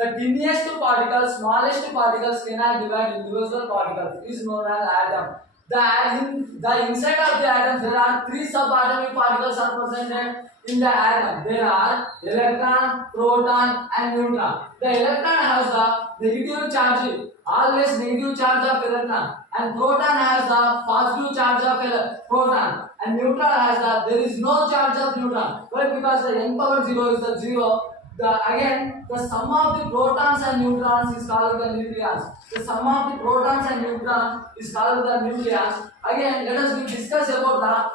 The tiniest particle, smallest particles cannot divide individual particles is known as atom. The inside of the atom there are three subatomic particles are presented in the atom. There are electron, proton, and neutron. The electron has the negative charge, always negative charge of electron, and proton has the positive charge of proton, and neutron has the there is no charge of neutron. Why? Because the n power 0 is the 0. The sum of the protons and neutrons is called the nucleus. The sum of the protons and neutrons is called the nucleus. Again, let us discuss about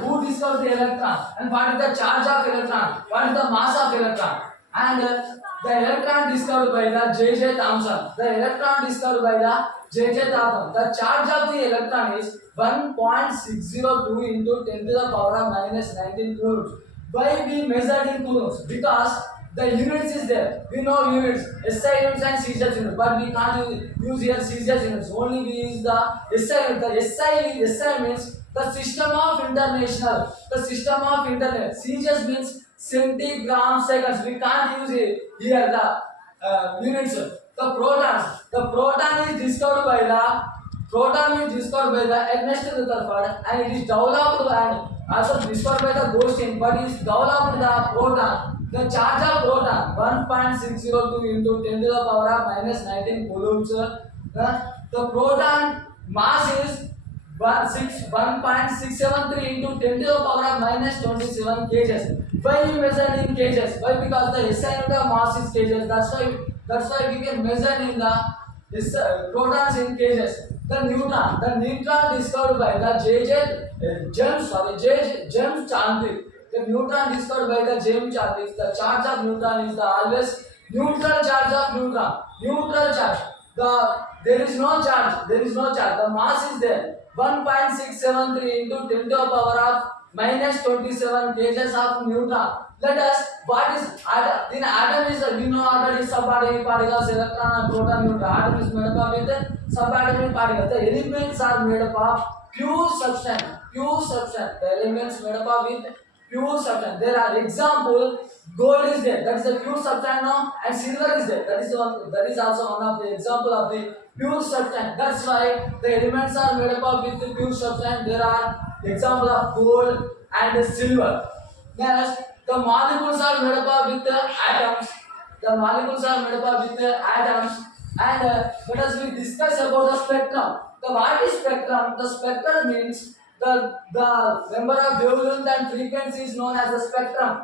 who discovered the electron and what is the charge of electron, what is the mass of electron, and the electron discovered by the J.J. Thomson. The electron discovered by the J.J. Thomson. The charge of the electron is 1.602 into 10 to the power of minus 19 coulombs. Why we measured in coulombs? Because the units is there. We know units, SI units and CGS units, but we can't use here CGS units. Only we use the SI unit. The SI means the system of international. The system of international. CGS means centigram seconds. We can't use it here the units. The protons. The proton is discovered by the Ernest Rutherford, and it is developed and also discovered by the Goldstein, but it is developed the proton. The charge of proton 1.602 into 10 to the power of minus 19 coulombs. The proton mass is 1.673 into 10 to the power of minus 27 kgs. Why we measure in kgs? Why? Because the SI unit of mass is kgs. That's why we can measure in the protons in kgs. The neutron discovered by the James Chadwick. The neutron discovered by the James Chadwick. The charge of neutron is the always neutral charge of neutron. Neutral charge. There is no charge. The mass is there. 1.673 into 10 to the power of minus 27 kgs of neutron. Let us, what is atom? In atom is, we know atom is subatomic particles, electron and proton, neutron. Atom is made up with subatomic particles. The elements are made up of pure substance. The elements made up with pure substance. There are example, gold is there, that is a pure substance now, and silver is there, that is also one of the example of the pure substance. That's why the elements are made up with the pure substance. There are example of gold and silver. Next, the molecules are made up with the atoms. And let us we discuss about the spectrum. The what is spectrum? The spectrum means the number of wavelength and frequency is known as the spectrum.